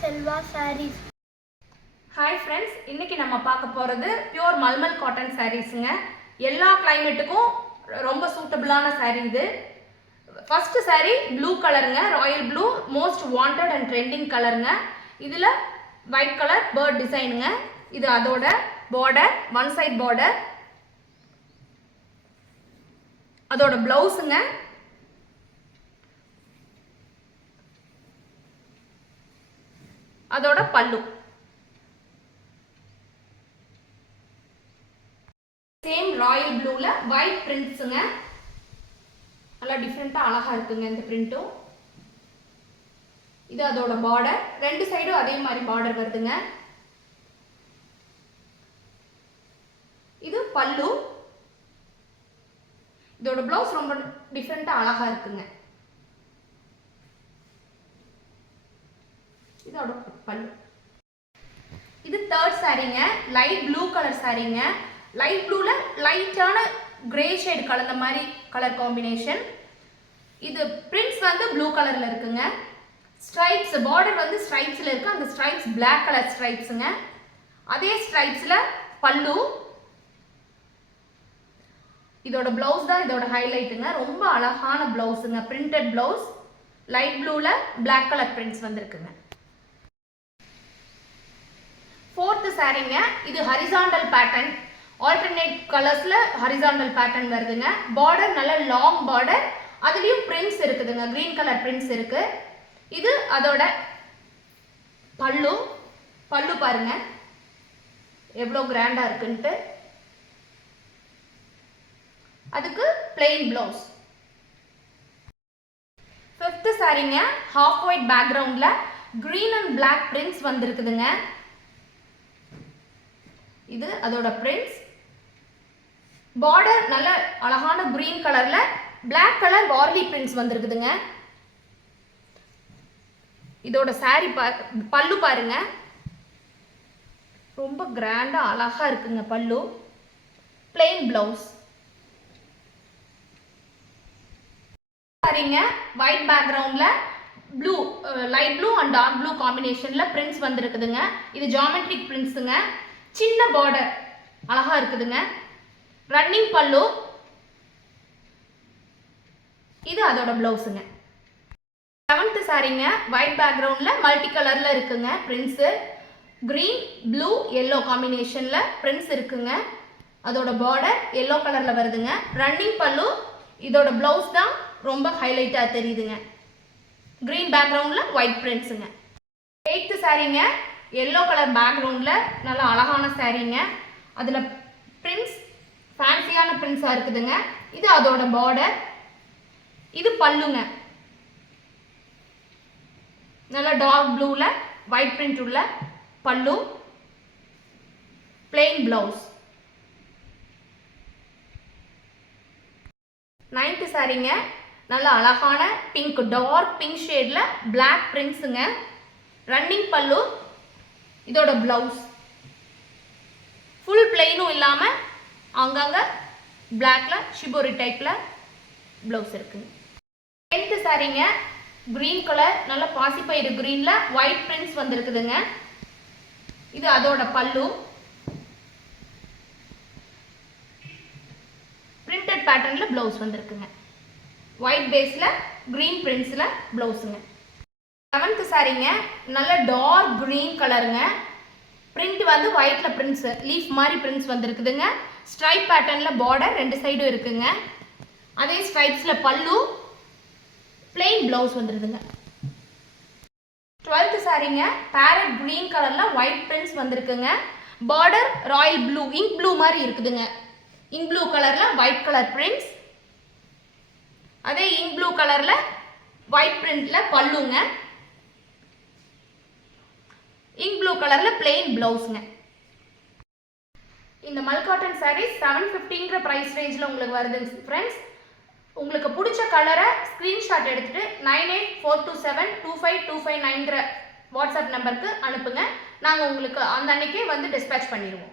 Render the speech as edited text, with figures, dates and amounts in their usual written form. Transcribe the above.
Selva sarees. Hi friends, இன்றைக்கி நம்ம பார்க்க போகிறது பியூர் மல்மல் காட்டன் சாரீஸுங்க. எல்லா கிளைமேட்டுக்கும் ரொம்ப சூட்டபிளான சாரீ இது. ஃபஸ்ட்டு சாரீ ப்ளூ கலருங்க, Royal blue, most wanted and trending கலருங்க. இதில் ஒயிட் கலர் பேர்ட் டிசைனுங்க. இது அதோட பார்டர், ஒன் சைட் பார்டர். அதோட ப்ளவுஸுங்க. அதோட பல்லு. சேம் ராயல் ப்ளூல ஒயிட் பிரிண்ட்ஸுங்க. நல்லா டிஃப்ரெண்ட்டாக அழகாக இருக்குங்க இந்த பிரிண்ட்டும். இது அதோட பார்டர், ரெண்டு சைடும் அதே மாதிரி பார்டர் வருதுங்க. இது பல்லு. இதோட ப்ளவுஸ் ரொம்ப டிஃப்ரெண்ட்டாக அழகாக இருக்குங்க. இதோட பல்லு. இது தேர்ட் சாரீங்க, லைட் ப்ளூ கலர் சாரீங்க. லைட் ப்ளூல லைட்டான கிரே ஷேட் கலந்த மாதிரி கலர் காம்பினேஷன். இது பிரிண்ட்ஸ் வந்து ப்ளூ கலர்ல இருக்குங்க. ஸ்ட்ரைப்ஸ் பார்டர் வந்து ஸ்ட்ரைப்ஸ்ல இருக்கு. அந்த ஸ்ட்ரைப்ஸ் பிளாக் கலர் ஸ்ட்ரைப்ஸுங்க. அதே ஸ்ட்ரைப்ஸ்ல பல்லு. இதோட பிளவுஸ் தான் இதோட ஹைலைட்டுங்க. ரொம்ப அழகான பிளவுஸுங்க, பிரிண்டட் பிளவுஸ். லைட் ப்ளூல பிளாக் கலர் பிரிண்ட்ஸ் வந்திருக்குங்க. ஃபோர்த்து சாரீங்க, இது ஹரிசாண்டல் பேட்டர்ன். ஆல்டர்னேட் கலர்ஸ்ல ஹரிசாண்டல் பேட்டர்ன் வருதுங்க. பார்டர் நல்ல லாங் பார்டர், அதுலயும் பிரிண்ட்ஸ் இருக்குதுங்க, கிரீன் கலர் பிரிண்ட்ஸ் இருக்கு. இது அதோட பல்லு. பல்லு பாருங்க எவ்வளோ கிராண்டா இருக்குன்ட்டு. அதுக்கு பிளெயின் பிளவுஸ். ஃபிஃப்த் சாரீங்க, ஹாஃப் ஒயிட் பேக்ரவுண்ட்ல கிரீன் அண்ட் பிளாக் பிரிண்ட்ஸ் வந்திருக்குதுங்க. இது அதோட பிரிண்ட்ஸ். பார்டர் நல்ல அழகான கிரீன் கலர்ல பிளாக் கலர் வார்லி பிரிண்ட்ஸ் வந்திருக்குதுங்க. இதோட சாரி பல்லு பாருங்க, ரொம்ப கிராண்டா அழகா இருக்குங்க பல்லு. Plain blouse. சாரிங்க, ஒயிட் பேக்ரவுண்ட்ல blue, light blue and dark blue காம்பினேஷன்ல பிரிண்ட்ஸ் வந்திருக்குதுங்க. இது ஜியோமெட்ரிக் பிரிண்ட்ஸுங்க. சின்ன பார்டர் அழகா இருக்குதுங்க. ரன்னிங் பல்லு. இது அதோட பிளவுஸுங்க. செவன்த் சாரீங்க, ஒயிட் பேக்ரவுண்ட்ல மல்டி கலர்ல இருக்குங்க பிரிண்ட்ஸ். கிரீன், ப்ளூ, எல்லோ காம்பினேஷன்ல பிரிண்ட்ஸ் இருக்குங்க. அதோட பார்டர் எல்லோ கலர்ல வருதுங்க. ரன்னிங் பல்லு. இதோட பிளவுஸ் தான் ரொம்ப ஹைலைட்டா தெரியுதுங்க. கிரீன் பேக்ரவுண்ட்ல ஒயிட் பிரிண்ட்ஸுங்க. எய்த் சாரீங்க, எல்லோ கலர் பேக்ரவுண்ட்ல நல்ல அழகான சாரீங்க. அதுல பிரிண்ட்ஸ் ஃபேன்சியான பிரிண்ட்ஸா இருக்குதுங்க. இது அதோட பார்டர். இது பல்லுங்க. நல்ல டார்க் ப்ளூல ஒயிட் பிரிண்ட் உள்ள பல்லு. Plain blouse. நைன்த் சாரீங்க, நல்ல அழகான பிங்க், டார்க் பிங்க் ஷேட்ல பிளாக் பிரிண்ட்ஸுங்க. ரன்னிங் பல்லு. இதோட பிளவுஸ் ஃபுல் பிளெயினும் இல்லாம அங்கங்க பிளாக்ல ஷிபோரி டைப்ல பிளவுஸ் இருக்குங்க. 10th சாரீங்க, கிரீன் கலர், நல்ல பாசிப்பயிறு கிரீன்ல ஒயிட் பிரிண்ட்ஸ் வந்திருக்குதுங்க. இது அதோட பல்லு. பிரிண்டட் பேட்டர்ன்ல பிளவுஸ் வந்திருக்குங்க. ஒயிட் பேஸ்ல கிரீன் பிரிண்ட்ஸ்ல பிளவுஸுங்க. 7th சாரீங்க, நல்ல டார்க் கிரீன் கலருங்க. பிரிண்ட் வந்து ஒயிட்ல பிரிண்ட்ஸ், லீஃப் மாதிரி பிரிண்ட்ஸ் வந்திருக்குதுங்க. ஸ்ட்ரைப் பேட்டர்ன்ல பார்டர் ரெண்டு சைடும் இருக்குங்க. அதே ஸ்ட்ரைப்ஸ்ல பல்லு. பிளெயின் பிளவுஸ் வந்துருதுங்க. 12th சாரீங்க, பேரட் கிரீன் கலர்ல ஒயிட் பிரிண்ட்ஸ் வந்திருக்குங்க. Border royal blue, ink blue மாதிரி இருக்குதுங்க. இங்க் ப்ளூ கலர்ல ஒயிட் கலர் பிரிண்ட்ஸ். அதே இங்க் ப்ளூ கலர்ல ஒயிட் பிரிண்ட்ல பல்லுங்க. இங்க் ப்ளூ கலர்ல பிளெயின் பிளவுஸ்ங்க. இந்த மல் காட்டன் சாரீஸ் 750ங்கிற பிரைஸ் ரேஞ்சில் உங்களுக்கு வருது ஃப்ரெண்ட்ஸ். உங்களுக்கு பிடிச்ச கலரை ஸ்க்ரீன்ஷாட் எடுத்துட்டு 9842725259ங்கிற வாட்ஸ்அப் நம்பருக்கு அனுப்புங்க. நாங்கள் உங்களுக்கு அந்த அன்னைக்கே வந்து டிஸ்பேச் பண்ணிடுவோம்.